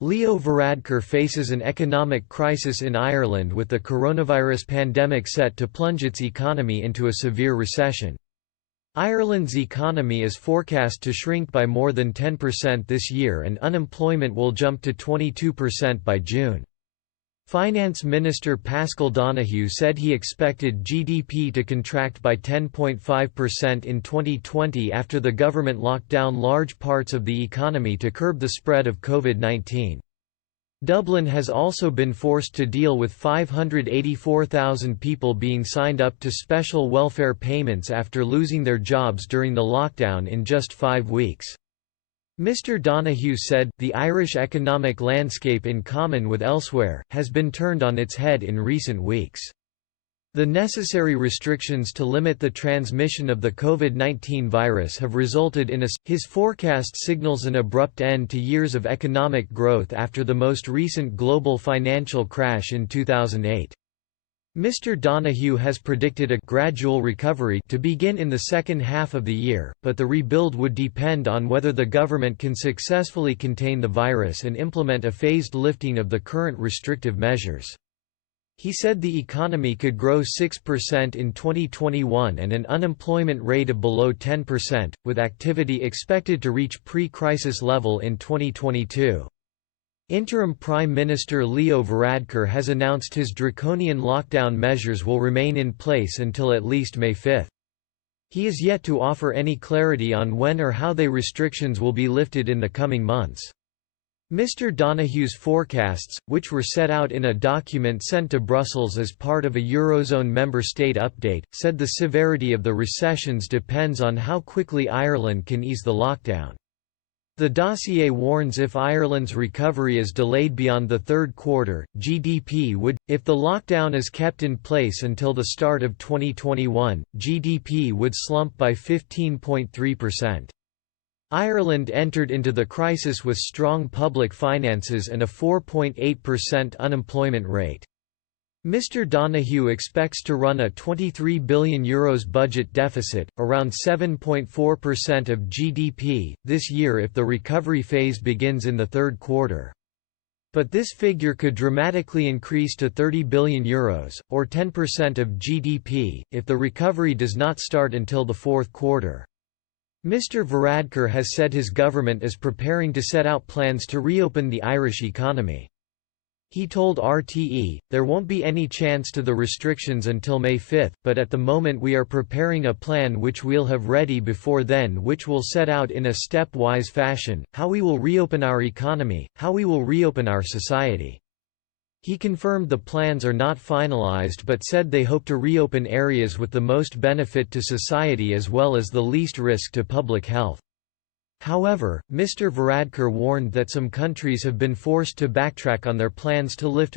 Leo Varadkar faces an economic crisis in Ireland with the coronavirus pandemic set to plunge its economy into a severe recession. Ireland's economy is forecast to shrink by more than 10% this year and unemployment will jump to 22% by June. Finance Minister Paschal Donohoe said he expected GDP to contract by 10.5% in 2020 after the government locked down large parts of the economy to curb the spread of COVID-19. Dublin has also been forced to deal with 584,000 people being signed up to special welfare payments after losing their jobs during the lockdown in just 5 weeks. Mr. Donohoe said, "The Irish economic landscape, in common with elsewhere, has been turned on its head in recent weeks. The necessary restrictions to limit the transmission of the COVID-19 virus have resulted in his forecast signals an abrupt end to years of economic growth after the most recent global financial crash in 2008. Mr. Donohoe has predicted a gradual recovery to begin in the second half of the year, but the rebuild would depend on whether the government can successfully contain the virus and implement a phased lifting of the current restrictive measures. He said the economy could grow 6% in 2021 and an unemployment rate of below 10%, with activity expected to reach pre-crisis level in 2022. Interim Prime Minister Leo Varadkar has announced his draconian lockdown measures will remain in place until at least May 5. He is yet to offer any clarity on when or how the restrictions will be lifted in the coming months. Mr. Donohoe's forecasts, which were set out in a document sent to Brussels as part of a Eurozone member state update, said the severity of the recessions depends on how quickly Ireland can ease the lockdown. The dossier warns if Ireland's recovery is delayed beyond the third quarter, GDP would, if the lockdown is kept in place until the start of 2021, GDP would slump by 15.3%. Ireland entered into the crisis with strong public finances and a 4.8% unemployment rate. Mr. Donohoe expects to run a €23 billion budget deficit, around 7.4% of GDP, this year if the recovery phase begins in the third quarter. But this figure could dramatically increase to €30 billion, or 10% of GDP, if the recovery does not start until the fourth quarter. Mr. Varadkar has said his government is preparing to set out plans to reopen the Irish economy. He told RTE, "There won't be any chance to the restrictions until May 5, but at the moment we are preparing a plan which we'll have ready before then, which will set out in a step-wise fashion, how we will reopen our economy, how we will reopen our society." He confirmed the plans are not finalized but said they hope to reopen areas with the most benefit to society as well as the least risk to public health. However, Mr. Varadkar warned that some countries have been forced to backtrack on their plans to lift